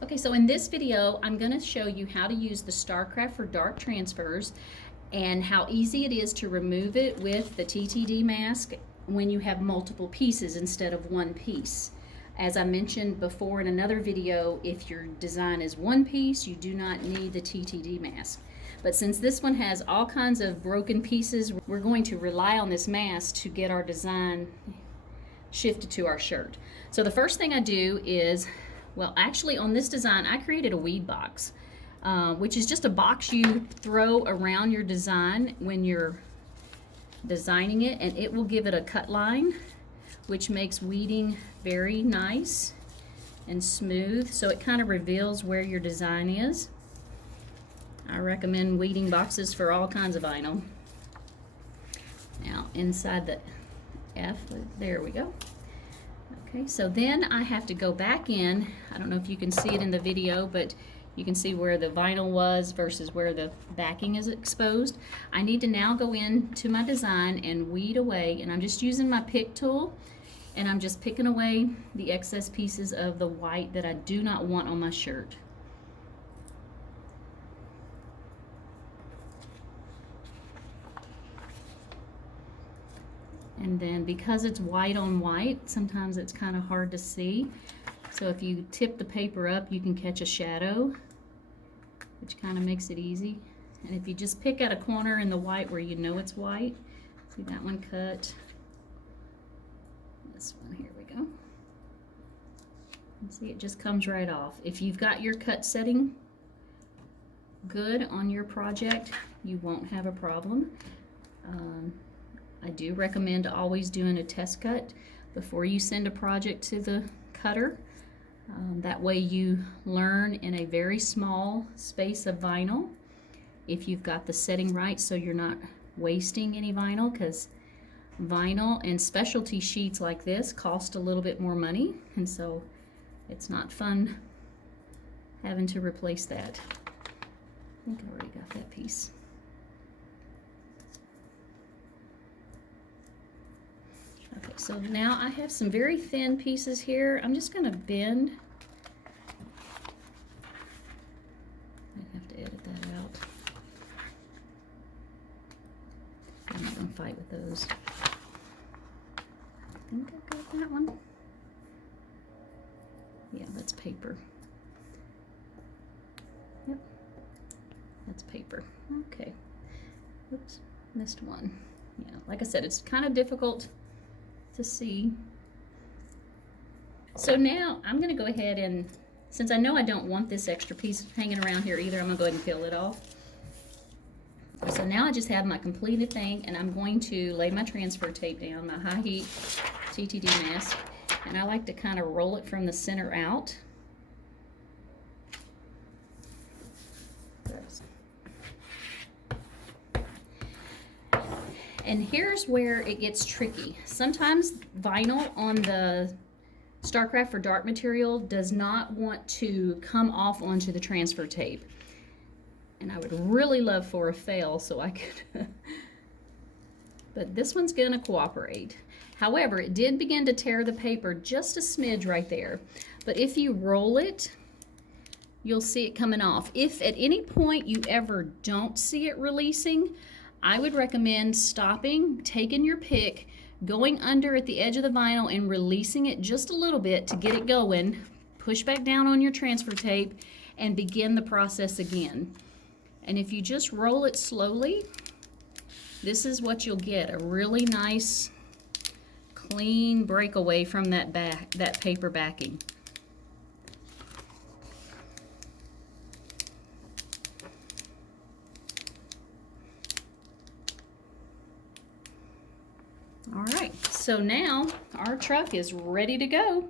Okay, so in this video, I'm going to show you how to use the StarCraft for dark transfers and how easy it is to remove it with the TTD mask when you have multiple pieces instead of one piece. As I mentioned before in another video, if your design is one piece, you do not need the TTD mask. But since this one has all kinds of broken pieces, we're going to rely on this mask to get our design shifted to our shirt. So the first thing I do is, well, actually on this design, I created a weed box, which is just a box you throw around your design when you're designing it, and it will give it a cut line, which makes weeding very nice and smooth. So it kind of reveals where your design is. I recommend weeding boxes for all kinds of vinyl. Now inside the F, there we go. Okay, so then I have to go back in. I don't know if you can see it in the video, but you can see where the vinyl was versus where the backing is exposed. I need to now go into my design and weed away, and I'm just using my pick tool, and I'm just picking away the excess pieces of the white that I do not want on my shirt. And then because it's white on white, sometimes it's kind of hard to see. So if you tip the paper up, you can catch a shadow, which kind of makes it easy. And if you just pick at a corner in the white where you know it's white, see that one cut. This one, here we go. And see, it just comes right off. If you've got your cut setting good on your project, you won't have a problem. I do recommend always doing a test cut before you send a project to the cutter. That way you learn in a very small space of vinyl if you've got the setting right, so you're not wasting any vinyl, because vinyl and specialty sheets like this cost a little bit more money, and so it's not fun having to replace that. I think I already got that piece. Okay, so now I have some very thin pieces here. I'm just going to bend. I have to edit that out. I'm not going to fight with those. I think I got that one. Yeah, that's paper. Yep, that's paper. Okay. Oops, missed one. Yeah, like I said, it's kind of difficult to see. So now I'm going to go ahead and, since I know I don't want this extra piece hanging around here either, I'm going to go ahead and peel it off. So now I just have my completed thing, and I'm going to lay my transfer tape down, my high heat TTD mask, and I like to kind of roll it from the center out. And here's where it gets tricky. Sometimes vinyl on the StarCraft for dark material does not want to come off onto the transfer tape. And I would really love for a fail so I could, but this one's gonna cooperate. However, it did begin to tear the paper just a smidge right there. But if you roll it, you'll see it coming off. If at any point you ever don't see it releasing, I would recommend stopping, taking your pick, going under at the edge of the vinyl and releasing it just a little bit to get it going, push back down on your transfer tape, and begin the process again. And if you just roll it slowly, this is what you'll get, a really nice, clean breakaway from that paper backing. All right, so now our truck is ready to go.